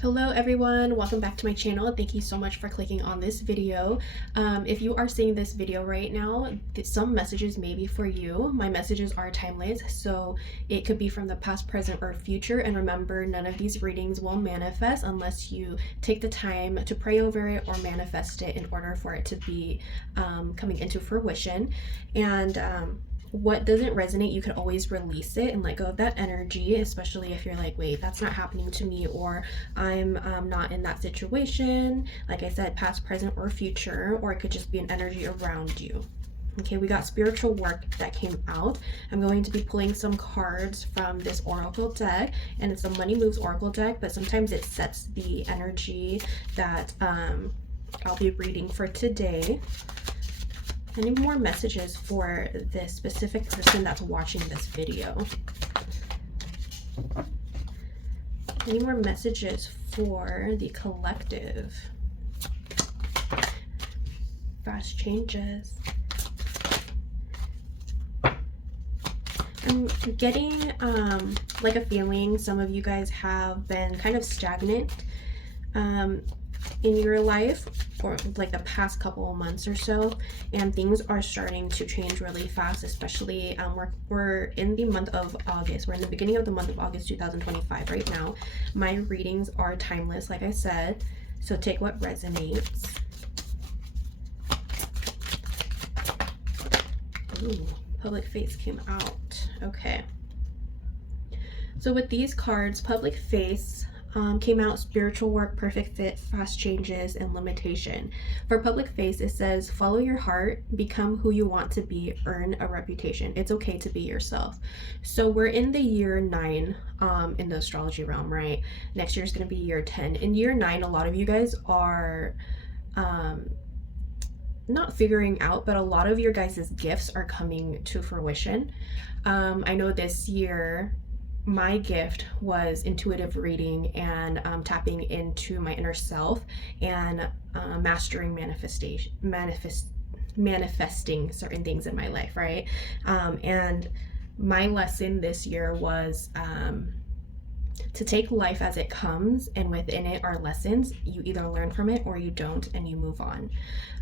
Hello everyone, welcome back to my channel. Thank you so much for clicking on this video. If you are seeing this video right now, some messages may be for you. My messages are timeless, so it could be from the past, present, or future. And remember, none of these readings will manifest unless you take the time to pray over it or manifest it in order for it to be coming into fruition. And what doesn't resonate, you can always release it and let go of that energy, especially if you're like, wait, that's not happening to me, or I'm not in that situation. Like I said, past, present, or future, or it could just be an energy around you. Okay, we got spiritual work that came out. I'm going to be pulling some cards from this oracle deck, and it's a Money Moves oracle deck, but sometimes it sets the energy that I'll be reading for today. Any more messages for this specific person that's watching this video? Any more messages for the collective? Fast changes. I'm getting like a feeling some of you guys have been kind of stagnant in your life for like the past couple of months or so, and things are starting to change really fast, especially we're in the month of August. We're in the beginning of the month of August 2025 right now. My readings are timeless, like I said, so take what resonates. Ooh, public face came out. Okay, so with these cards, public face came out, spiritual work, perfect fit, fast changes, and limitation. For public face, it says follow your heart, become who you want to be, earn a reputation. It's okay to be yourself. So we're in the year 9 in the astrology realm, right? Next year is going to be year 10. In year 9, a lot of you guys are not figuring out, but a lot of your guys' gifts are coming to fruition. I know this year my gift was intuitive reading and tapping into my inner self and mastering manifesting certain things in my life, right? And my lesson this year was to take life as it comes, and within it are lessons. You either learn from it or you don't, and you move on.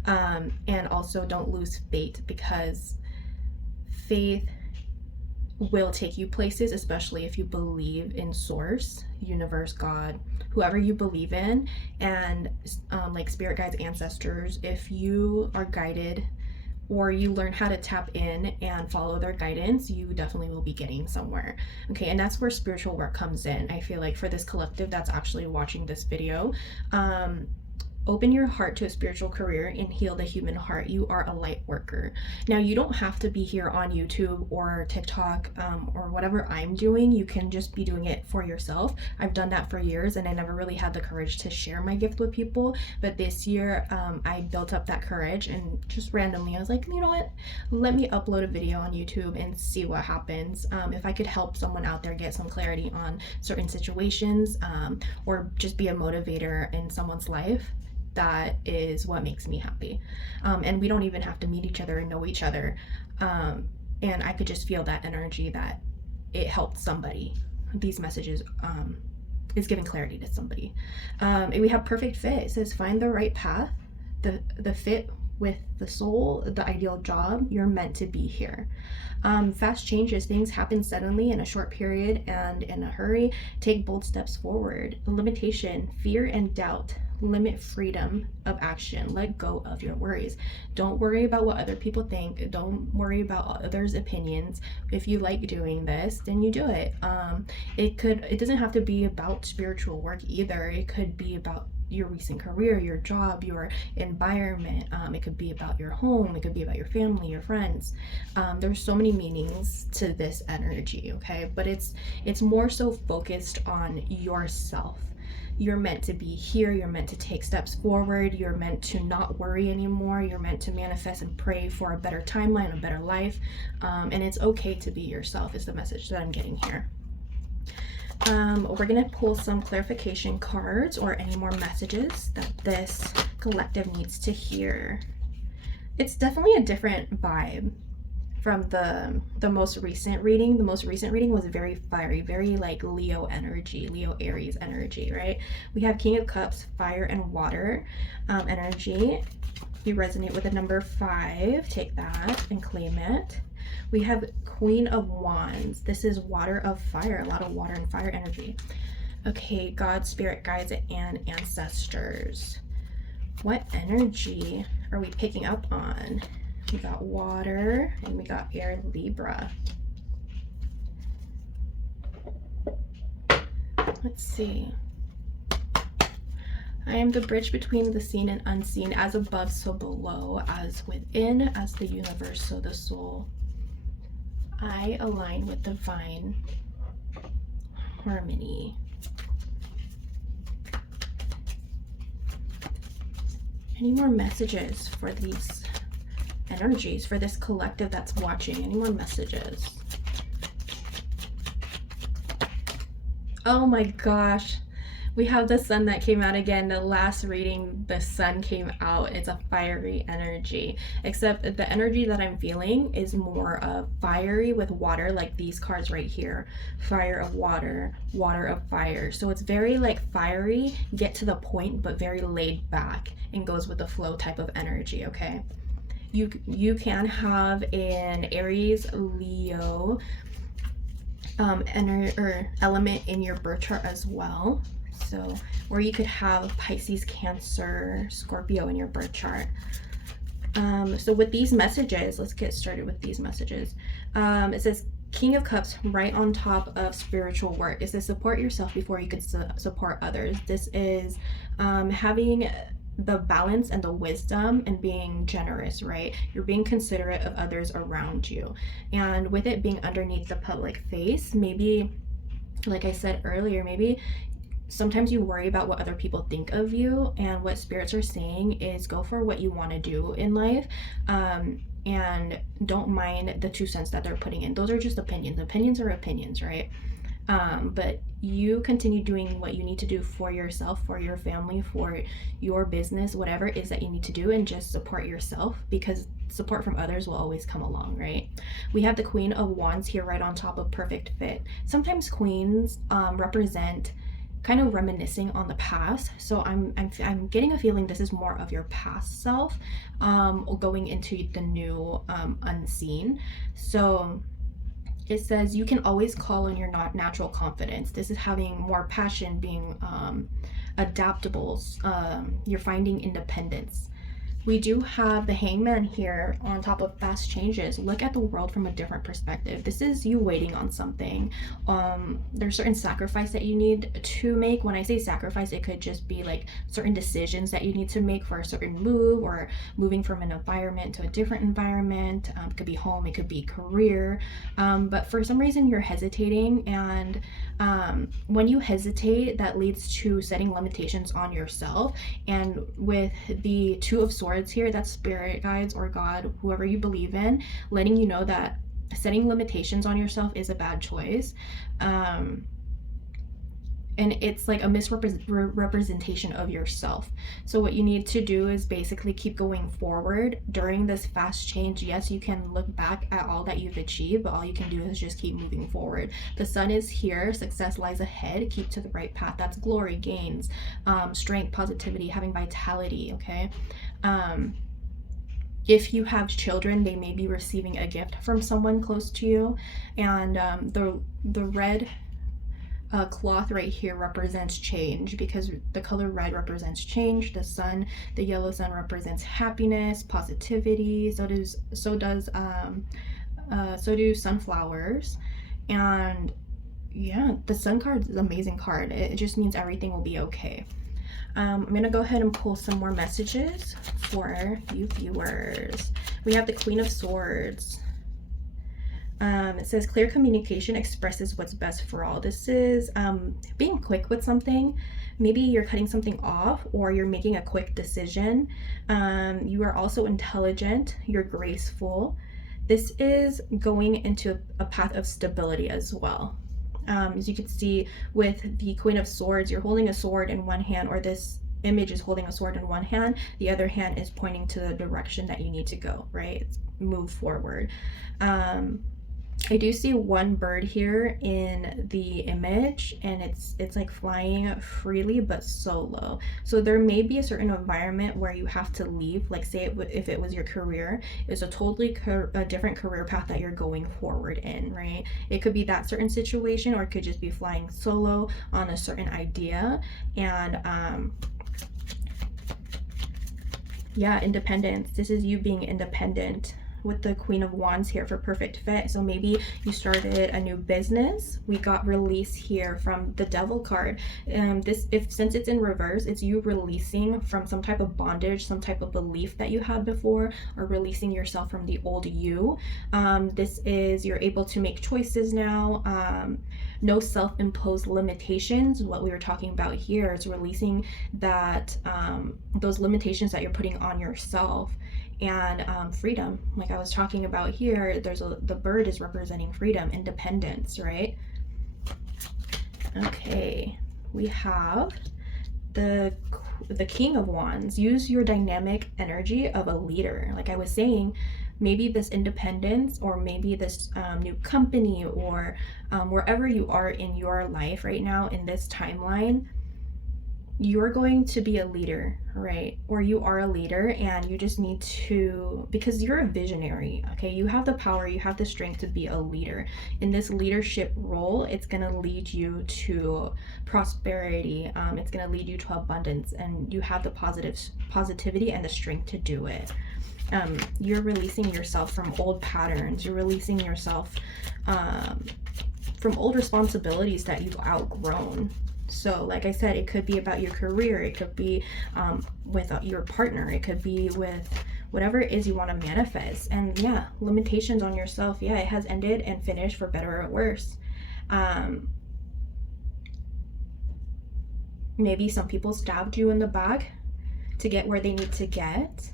And also don't lose faith, because faith will take you places, especially if you believe in source, universe, God, whoever you believe in, and like spirit guides, ancestors. If you are guided or you learn how to tap in and follow their guidance, you definitely will be getting somewhere. Okay, and that's where spiritual work comes in. I feel like for this collective that's actually watching this video, open your heart to a spiritual career and heal the human heart. You are a light worker. Now, you don't have to be here on YouTube or TikTok or whatever I'm doing. You can just be doing it for yourself. I've done that for years, and I never really had the courage to share my gift with people. But this year, I built up that courage, and just randomly, I was like, you know what? Let me upload a video on YouTube and see what happens. If I could help someone out there get some clarity on certain situations, or just be a motivator in someone's life, that is what makes me happy. And we don't even have to meet each other and know each other. And I could just feel that energy that it helped somebody. These messages is giving clarity to somebody. And we have perfect fit. It says find the right path, the fit with the soul, the ideal job. You're meant to be here. Fast changes. Things happen suddenly in a short period and in a hurry. Take bold steps forward. Limitation, fear and doubt limit freedom of action. Let go of your worries. Don't worry about what other people think. Don't worry about others' opinions. If you like doing this, then you do it. It doesn't have to be about spiritual work either. It could be about your recent career, your job, your environment. It could be about your home. It could be about your family, your friends. There's so many meanings to this energy, okay? But it's more so focused on yourself. You're meant to be here. You're meant to take steps forward. You're meant to not worry anymore. You're meant to manifest and pray for a better timeline, a better life. And it's okay to be yourself is the message that I'm getting here. We're going to pull some clarification cards or any more messages that this collective needs to hear. It's definitely a different vibe from the most recent reading. The most recent reading was very fiery, very like Leo energy, Leo Aries energy, right? We have King of Cups, fire and water energy. If you resonate with the number 5, take that and claim it. We have Queen of Wands. This is water of fire, a lot of water and fire energy. Okay, God, spirit guides, and ancestors. What energy are we picking up on? We got water and we got air, Libra. Let's see. I am the bridge between the seen and unseen, as above, so below, as within, as the universe, so the soul. I align with divine harmony. Any more messages for these energies, for this collective that's watching? Any more messages? Oh my gosh. We have the sun that came out again. The last reading, the sun came out. It's a fiery energy, except the energy that I'm feeling is more of fiery with water, like these cards right here. Fire of water, water of fire. So it's very like fiery, get to the point, but very laid back and goes with the flow type of energy, okay? You can have an Aries, Leo element in your birth chart as well. So, or you could have Pisces, Cancer, Scorpio in your birth chart. So with these messages, let's get started with these messages. It says King of Cups right on top of spiritual work. It says support yourself before you can support others. This is having the balance and the wisdom and being generous, right? You're being considerate of others around you. And with it being underneath the public face, maybe, like I said earlier, maybe sometimes you worry about what other people think of you, and what spirits are saying is go for what you want to do in life, and don't mind the 2 cents that they're putting in. Those are just opinions. Opinions are opinions, right? But you continue doing what you need to do for yourself, for your family, for your business, whatever it is that you need to do, and just support yourself, because support from others will always come along, right? We have the Queen of Wands here right on top of perfect fit. Sometimes queens represent kind of reminiscing on the past, so I'm getting a feeling this is more of your past self going into the new unseen. So it says you can always call on your natural confidence. This is having more passion, being adaptable. You're finding independence. We do have the Hangman here on top of fast changes. Look at the world from a different perspective. This is you waiting on something. There's certain sacrifice that you need to make. When I say sacrifice, it could just be like certain decisions that you need to make for a certain move, or moving from an environment to a different environment. It could be home, it could be career. But for some reason you're hesitating, and when you hesitate, that leads to setting limitations on yourself. And with the Two of Swords here, that's spirit guides or God, whoever you believe in, letting you know that setting limitations on yourself is a bad choice. And it's like a misrepresentation of yourself. So what you need to do is basically keep going forward during this fast change. Yes, you can look back at all that you've achieved, but all you can do is just keep moving forward. The sun is here, success lies ahead, keep to the right path. That's glory, gains, strength, positivity, having vitality, okay? If you have children, they may be receiving a gift from someone close to you. And the red cloth right here represents change, because the color red represents change. The sun, the yellow sun, represents happiness, positivity. So do sunflowers. And yeah, the sun card is an amazing card. It just means everything will be okay. I'm gonna go ahead and pull some more messages for you viewers. We have the Queen of Swords. It says clear communication expresses what's best for all. This is being quick with something. Maybe you're cutting something off, or you're making a quick decision. You are also intelligent, you're graceful. This is going into a path of stability as well. As you can see with the Queen of Swords, you're holding a sword in one hand, or this image is holding a sword in one hand, the other hand is pointing to the direction that you need to go, right? Move forward. I do see one bird here in the image, and it's like flying freely but solo. So there may be a certain environment where you have to leave, like say if it was your career, it's a totally a different career path that you're going forward in, right? It could be that certain situation, or it could just be flying solo on a certain idea. And yeah, independence. This is you being independent with the Queen of Wands here for perfect fit. So maybe you started a new business. We got release here from the Devil card. Since it's in reverse, it's you releasing from some type of bondage, some type of belief that you had before, or releasing yourself from the old you. This is you're able to make choices now. No self-imposed limitations. What we were talking about here is releasing that those limitations that you're putting on yourself. And freedom, like I was talking about here, the bird is representing freedom, independence, right? Okay, we have the King of Wands. Use your dynamic energy of a leader. Like I was saying, maybe this independence, or maybe this new company, or wherever you are in your life right now in this timeline, you're going to be a leader, right? Or you are a leader, and you just need to, because you're a visionary, okay? You have the power, you have the strength to be a leader. In this leadership role, it's going to lead you to prosperity. It's going to lead you to abundance, and you have the positivity and the strength to do it. You're releasing yourself from old patterns. You're releasing yourself from old responsibilities that you've outgrown. So like I said, it could be about your career, it could be with your partner, it could be with whatever it is you want to manifest. And yeah, limitations on yourself, yeah, it has ended and finished, for better or worse. Maybe some people stabbed you in the back to get where they need to get.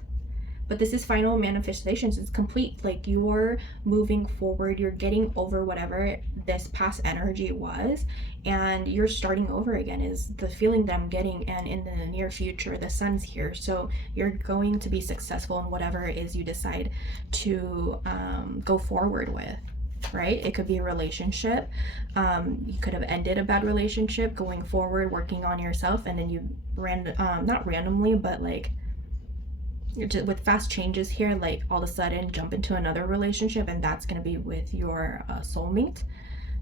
But this is final manifestations. It's complete. Like, you're moving forward. You're getting over whatever this past energy was, and you're starting over again, is the feeling that I'm getting. And in the near future, the sun's here. So you're going to be successful in whatever it is you decide to go forward with. Right? It could be a relationship. You could have ended a bad relationship, going forward, working on yourself, and then you not randomly, but like, with fast changes here, like all of a sudden jump into another relationship, and that's going to be with your soulmate.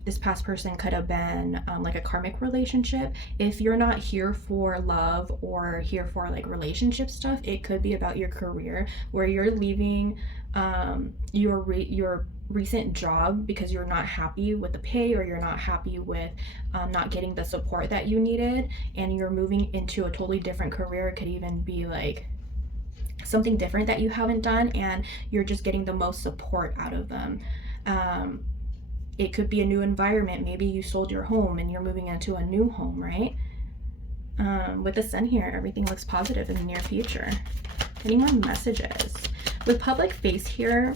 This past person could have been like a karmic relationship. If you're not here for love or here for like relationship stuff, it could be about your career, where you're leaving your recent job because you're not happy with the pay, or you're not happy with not getting the support that you needed, and you're moving into a totally different career. It could even be like something different that you haven't done, and you're just getting the most support out of them. It could be a new environment. Maybe you sold your home and you're moving into a new home, right? With the sun here, everything looks positive in the near future. Any more messages? With public face here,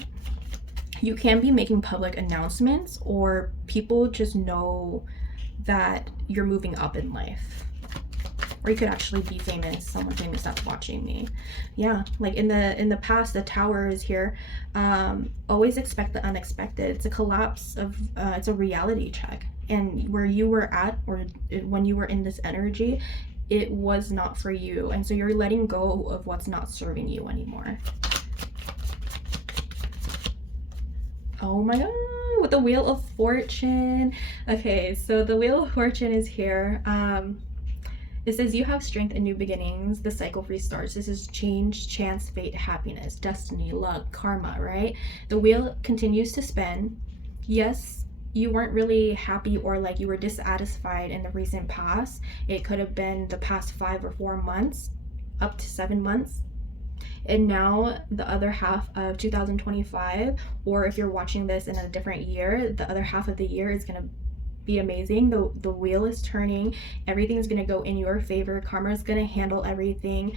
you can be making public announcements, or people just know that you're moving up in life. Or you could actually be famous, someone famous that's watching me. Yeah, like in the past, the Tower is here. Always expect the unexpected. It's a collapse of, it's a reality check. And where you were at, or when you were in this energy, it was not for you. And so you're letting go of what's not serving you anymore. Oh my God, with the Wheel of Fortune. Okay, so the Wheel of Fortune is here. It says you have strength and new beginnings. The cycle restarts. This is change, chance, fate, happiness, destiny, luck, karma, right? The wheel continues to spin. Yes, you weren't really happy, or like you were dissatisfied in the recent past. It could have been the past 5 or 4 months, up to 7 months. And now the other half of 2025, or if you're watching this in a different year, the other half of the year is going to be amazing. The wheel is turning. Everything is going to go in your favor. Karma is going to handle everything.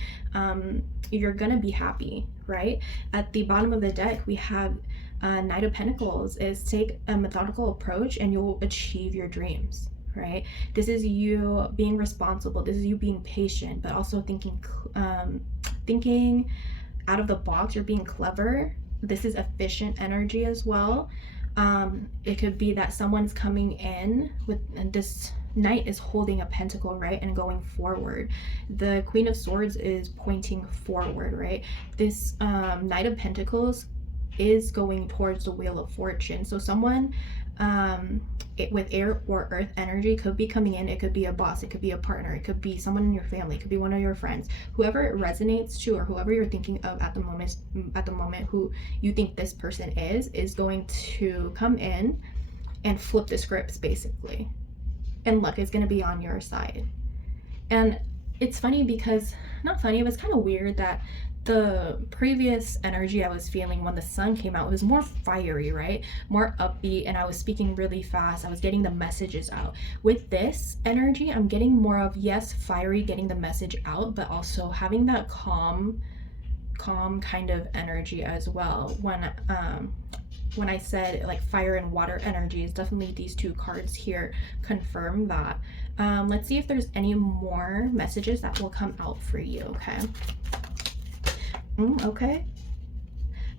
You're going to be happy, right? At the bottom of the deck, we have Knight of Pentacles. Is take a methodical approach and you'll achieve your dreams, right? This is you being responsible. This is you being patient, but also thinking out of the box. You're being clever. This is efficient energy as well. It could be that someone's coming in with, and this knight is holding a pentacle, right, and going forward. The Queen of Swords is pointing forward, right? This Knight of Pentacles is going towards the Wheel of Fortune. So someone with air or earth energy could be coming in. It could be a boss, it could be a partner, it could be someone in your family, it could be one of your friends, whoever it resonates to, or whoever you're thinking of at the moment who you think this person is going to come in and flip the scripts basically, and luck is going to be on your side. And it's funny because, not funny, it was kind of weird that the previous energy I was feeling when the sun came out was more fiery, right? More upbeat, and I was speaking really fast. I was getting the messages out. With this energy, I'm getting more of, yes, fiery, getting the message out, but also having that calm kind of energy as well. When I said like fire and water energies, definitely these two cards here confirm that. Let's see if there's any more messages that will come out for you, okay? Okay.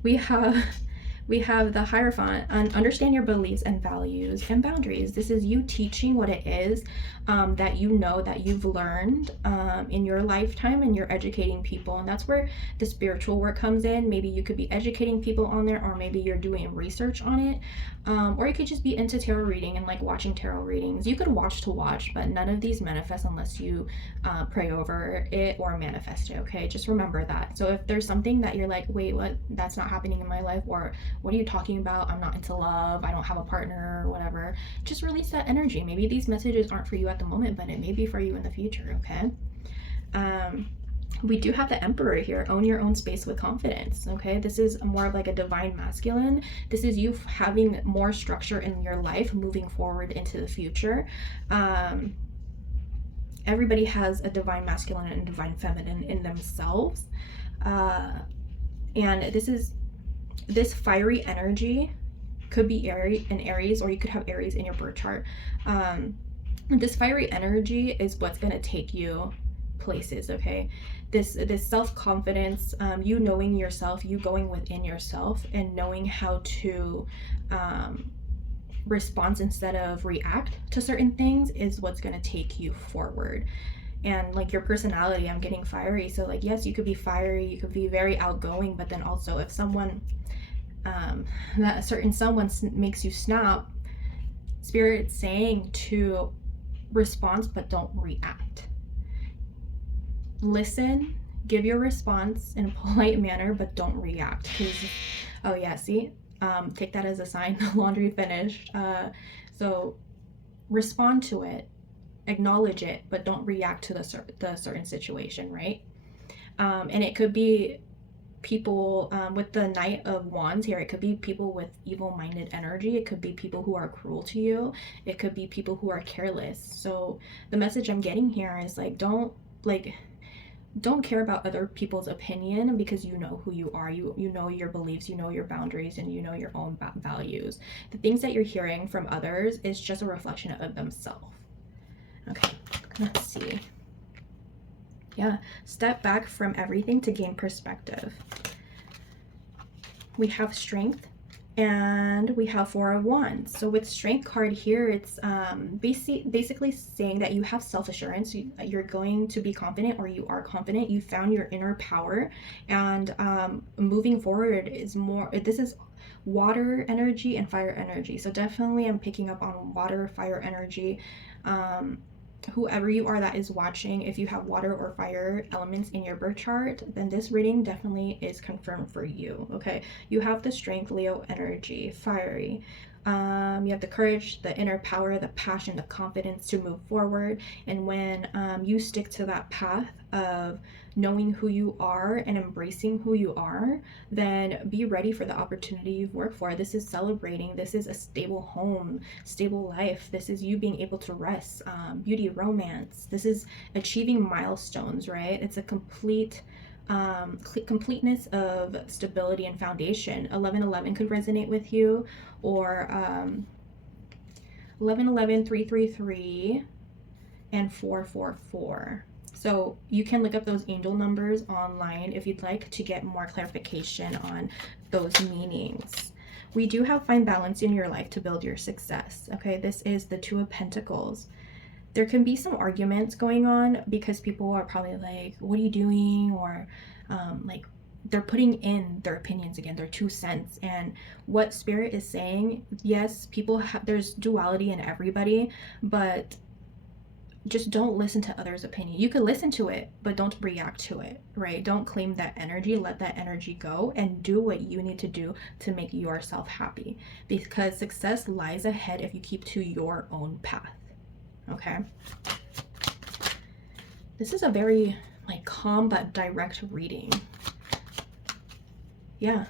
We have the Hierophant. Understand your beliefs and values and boundaries. This is you teaching what it is that you know, that you've learned in your lifetime, and you're educating people. And that's where the spiritual work comes in. Maybe you could be educating people on there, or maybe you're doing research on it, or you could just be into tarot reading and like watching tarot readings. You could watch to watch, but none of these manifest unless you pray over it or manifest it, okay? Just remember that. So if there's something that you're like, wait, what, that's not happening in my life, or what are you talking about? I'm not into love, I don't have a partner, or whatever. Just release that energy. Maybe these messages aren't for you at the moment, but it may be for you in the future, okay? We do have the Emperor here. Own your own space with confidence, okay? This is more of like a divine masculine. This is you having more structure in your life moving forward into the future. Everybody has a divine masculine and divine feminine in themselves. And this fiery energy could be Aries, or you could have Aries in your birth chart. This fiery energy is what's going to take you places, okay? This self-confidence, you knowing yourself, you going within yourself and knowing how to respond instead of react to certain things is what's going to take you forward. And like your personality, I'm getting fiery. So like, yes, you could be fiery, you could be very outgoing, but then also if someone that certain someone makes you snap, Spirit's saying to respond, but don't react. Listen, give your response in a polite manner, but don't react. Oh yeah, see, take that as a sign. The laundry finished. So respond to it, acknowledge it, but don't react to the certain situation, right? And it could be people with the Knight of Wands here. It could be people with evil-minded energy. It could be people who are cruel to you. It could be people who are careless. So the message I'm getting here is like, don't care about other people's opinion, because you know who you are. You know your beliefs, you know your boundaries, and you know your own values. The things that you're hearing from others is just a reflection of themselves. Okay, let's see. Yeah, step back from everything to gain perspective. We have Strength, and we have Four of Wands. So with Strength card here, it's basically saying that you have self-assurance. You're going to be confident, or you are confident. You found your inner power, and moving forward is more. This is water energy and fire energy. So definitely I'm picking up on water, fire energy. Whoever you are that is watching, if you have water or fire elements in your birth chart, then this reading definitely is confirmed for you, okay? You have the Strength, Leo energy, fiery. You have the courage, the inner power, the passion, the confidence to move forward. And when you stick to that path of knowing who you are and embracing who you are, then be ready for the opportunity you've worked for. This is celebrating. This is a stable home, stable life. This is you being able to rest, beauty, romance. This is achieving milestones, right? It's a completeness of stability and foundation. 1111 could resonate with you, or 1111, 333, and 444. So you can look up those angel numbers online if you'd like to get more clarification on those meanings. We do have find balance in your life to build your success. Okay, this is the Two of Pentacles. There can be some arguments going on because people are probably like, what are you doing? Or like they're putting in their opinions again, their 2 cents. And what Spirit is saying, yes, people there's duality in everybody, but just don't listen to others' opinion. You could listen to it, but don't react to it, right? Don't claim that energy. Let that energy go and do what you need to do to make yourself happy, because success lies ahead if you keep to your own path. Okay, this is a very like calm but direct reading. Yeah,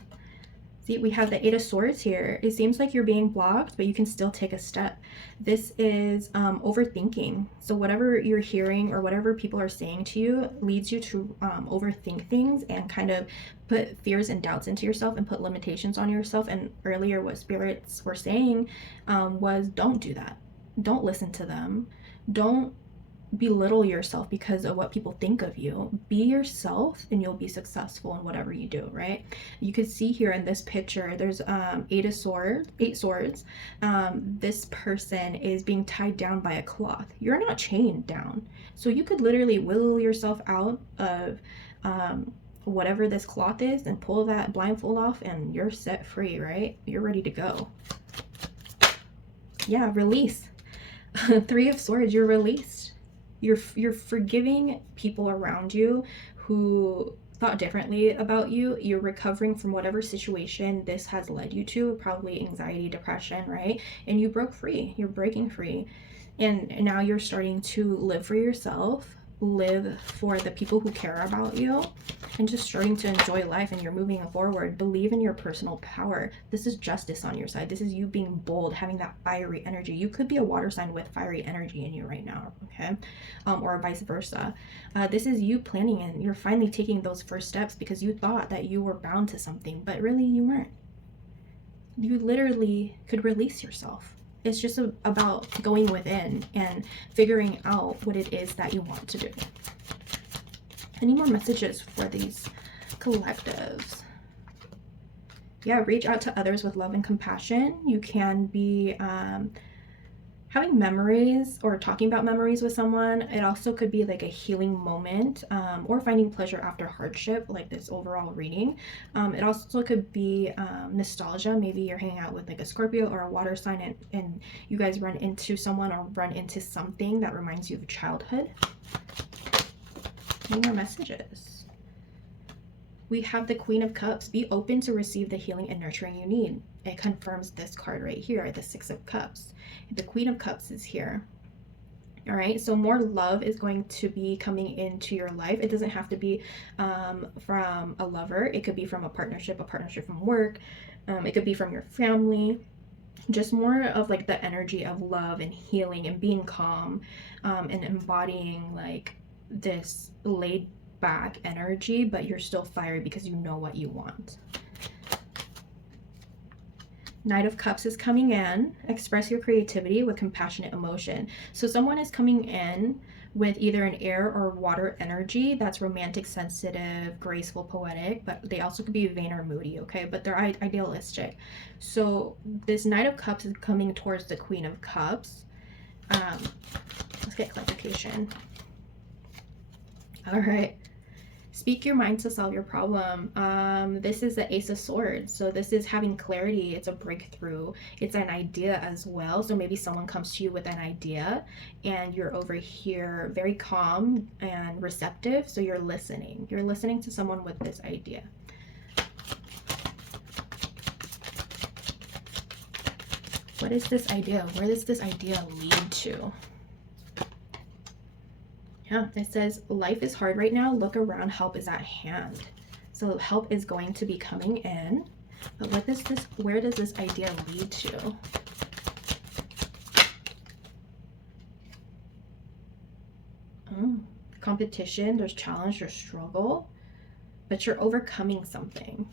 see, we have the Eight of Swords here. It seems like you're being blocked, but you can still take a step. This is overthinking. So whatever you're hearing or whatever people are saying to you leads you to overthink things and kind of put fears and doubts into yourself and put limitations on yourself. And earlier what spirits were saying was don't do that. Don't listen to them. Don't belittle yourself because of what people think of you. Be yourself and you'll be successful in whatever you do, right? You can see here in this picture, there's eight swords. This person is being tied down by a cloth. You're not chained down. So you could literally will yourself out of whatever this cloth is and pull that blindfold off and you're set free, right? You're ready to go. Yeah, release. Three of Swords, you're released. You're forgiving people around you who thought differently about you. You're recovering from whatever situation this has led you to, probably anxiety, depression, right? And you broke free. You're breaking free. And now you're starting to live for yourself, live for the people who care about you, and just starting to enjoy life, and you're moving forward. Believe in your personal power. This is justice on your side. This is you being bold, having that fiery energy. You could be a water sign with fiery energy in you right now, okay? Or vice versa. This is you planning, and you're finally taking those first steps because you thought that you were bound to something, but really you weren't. You literally could release yourself. It's just about going within and figuring out what it is that you want to do. Any more messages for these collectives? Yeah, reach out to others with love and compassion. You can be having memories or talking about memories with someone. It also could be like a healing moment or finding pleasure after hardship, like this overall reading. It also could be nostalgia. Maybe you're hanging out with like a Scorpio or a water sign and you guys run into someone or run into something that reminds you of childhood. Any more messages? We have the Queen of Cups. Be open to receive the healing and nurturing you need. It confirms this card right here, the Six of Cups. The Queen of Cups is here. All right, so more love is going to be coming into your life. It doesn't have to be from a lover. It could be from a partnership from work. It could be from your family. Just more of like the energy of love and healing and being calm and embodying like this laid back energy, but you're still fiery because you know what you want. Knight of Cups is coming in. Express your creativity with compassionate emotion. So someone is coming in with either an air or water energy that's romantic, sensitive, graceful, poetic, but they also could be vain or moody, okay? But they're idealistic. So this Knight of Cups is coming towards the Queen of Cups. Let's get clarification. All right. Speak your mind to solve your problem. This is the Ace of Swords. So this is having clarity. It's a breakthrough. It's an idea as well. So maybe someone comes to you with an idea and you're over here very calm and receptive. So you're listening. You're listening to someone with this idea. What is this idea? Where does this idea lead to? Yeah, it says life is hard right now. Look around, help is at hand. So help is going to be coming in. But what is this? Where does this idea lead to? Competition, there's challenge, there's struggle, but you're overcoming something.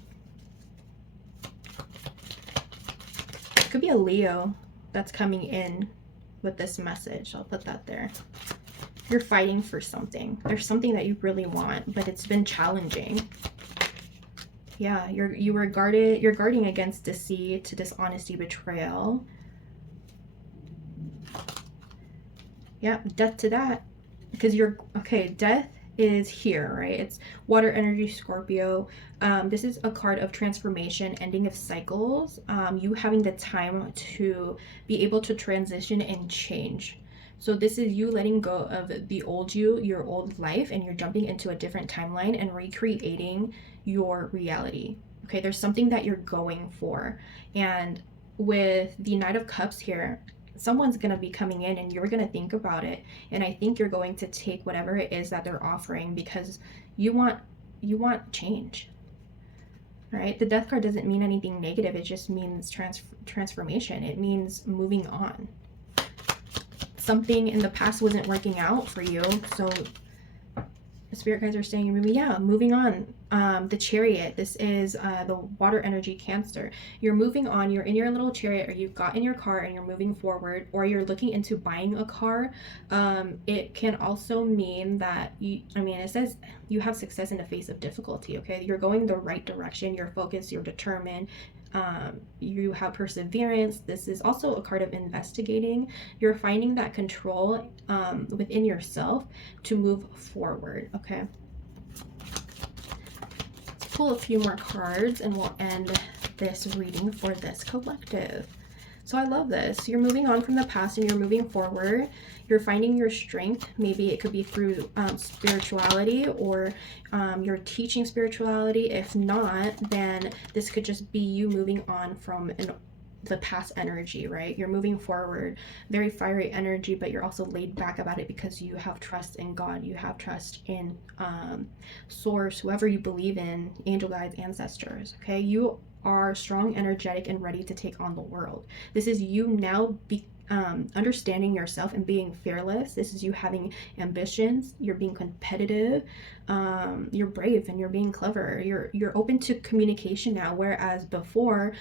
It could be a Leo that's coming in with this message. I'll put that there. You're fighting for something. There's something that you really want, but it's been challenging. Yeah, you're guarding against deceit, dishonesty, betrayal. Yeah, death to that. Because death is here, right? It's water energy, Scorpio. This is a card of transformation, ending of cycles, you having the time to be able to transition and change. So this is you letting go of the old you, your old life, and you're jumping into a different timeline and recreating your reality. Okay, there's something that you're going for. And with the Knight of Cups here, someone's going to be coming in and you're going to think about it. And I think you're going to take whatever it is that they're offering because you want change. Right? The Death card doesn't mean anything negative. It just means transformation. It means moving on. Something in the past wasn't working out for you, so the spirit guides are saying moving on. The Chariot, this is the water energy, Cancer. You're moving on, you're in your little chariot, or you got in your car and you're moving forward, or you're looking into buying a car. It can also mean that it says you have success in the face of difficulty. Okay, you're going the right direction, you're focused, you're determined. You have perseverance. This is also a card of investigating. You're finding that control within yourself to move forward. Okay, let's pull a few more cards and we'll end this reading for this collective. So I love this. You're moving on from the past and you're moving forward. You're finding your strength. Maybe it could be through spirituality, or you're teaching spirituality. If not, then this could just be you moving on from the past energy, right? You're moving forward, very fiery energy, but you're also laid back about it because you have trust in God. You have trust in source, whoever you believe in, angel guides, ancestors. Okay, you are strong, energetic, and ready to take on the world. This is you now understanding yourself and being fearless. This is you having ambitions. You're being competitive. You're brave and you're being clever. You're open to communication now, whereas before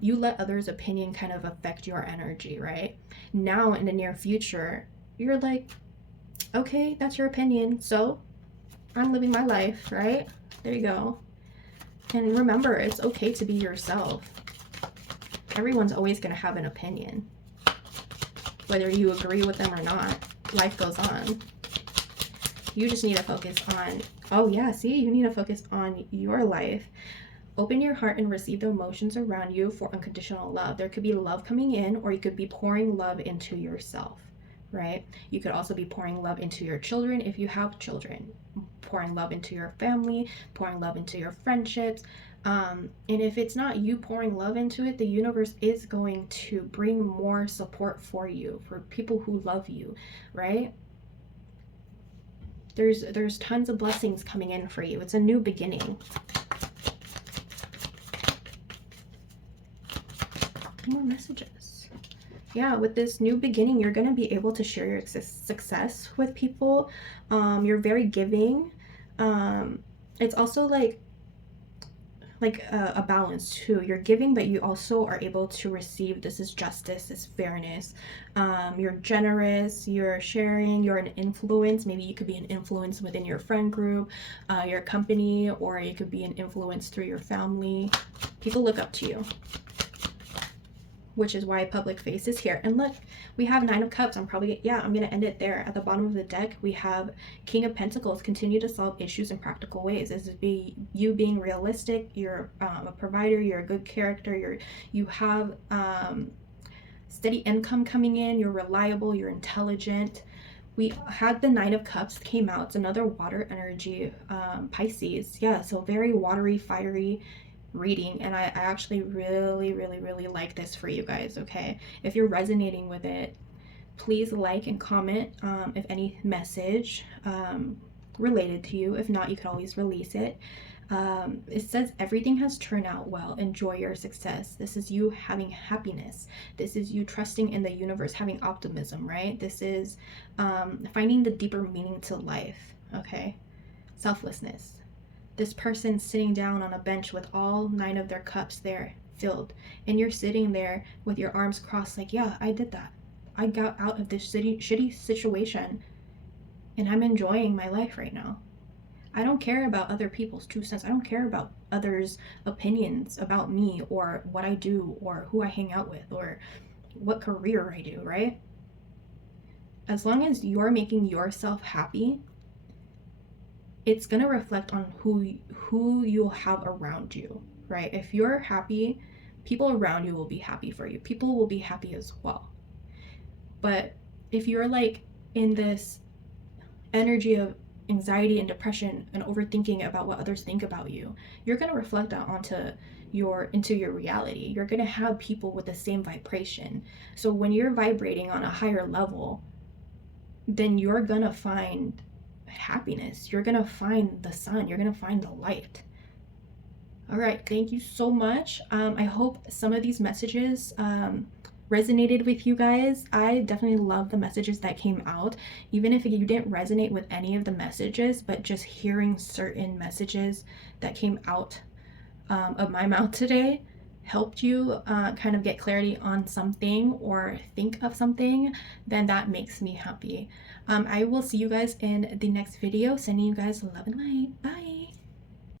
you let others' opinion kind of affect your energy, right? Now in the near future, you're like, okay, that's your opinion, so I'm living my life, right? There you go. And remember, it's okay to be yourself. Everyone's always going to have an opinion. Whether you agree with them or not, life goes on. You just need to focus on, you need to focus on your life. Open your heart and receive the emotions around you for unconditional love. There could be love coming in, or you could be pouring love into yourself, right? You could also be pouring love into your children if you have children, pouring love into your family, pouring love into your friendships. And if it's not you pouring love into it, the universe is going to bring more support for you, for people who love you, right? There's tons of blessings coming in for you. It's a new beginning. More messages. Yeah, with this new beginning, you're going to be able to share your success with people. You're very giving. It's also like a balance too. You're giving, but you also are able to receive. This is justice, this fairness. You're generous, you're sharing, you're an influence. Maybe you could be an influence within your friend group, your company, or you could be an influence through your family. People look up to you, which is why public face is here. And look, we have Nine of Cups. I'm going to end it there. At the bottom of the deck, we have King of Pentacles. Continue to solve issues in practical ways. This is you being realistic. You're a provider. You're a good character. You have steady income coming in. You're reliable. You're intelligent. We had the Nine of Cups came out. It's another water energy, Pisces. Yeah, so very watery, fiery reading, and I actually really like this for you guys. Okay, if you're resonating with it, please like and comment if any message related to you. If not, you can always release it. It says everything has turned out well. Enjoy your success. This is you having happiness. This is you trusting in the universe, having optimism, right? This is finding the deeper meaning to life. Okay, selflessness. This person sitting down on a bench with all 9 of their cups there filled, and you're sitting there with your arms crossed like, yeah, I did that. I got out of this shitty situation and I'm enjoying my life right now. I don't care about other people's 2 cents. I don't care about others' opinions about me or what I do or who I hang out with or what career I do, right? As long as you're making yourself happy, it's going to reflect on who you'll have around you, right? If you're happy, people around you will be happy for you. People will be happy as well. But if you're like in this energy of anxiety and depression and overthinking about what others think about you, you're going to reflect that into your reality. You're going to have people with the same vibration. So when you're vibrating on a higher level, then you're going to find happiness. You're going to find the sun. You're going to find the light. All right, thank you so much. I hope some of these messages resonated with you guys. I definitely love the messages that came out, even if you didn't resonate with any of the messages, but just hearing certain messages that came out of my mouth today helped you kind of get clarity on something or think of something, then that makes me happy. I will see you guys in the next video. Sending you guys love and light. Bye.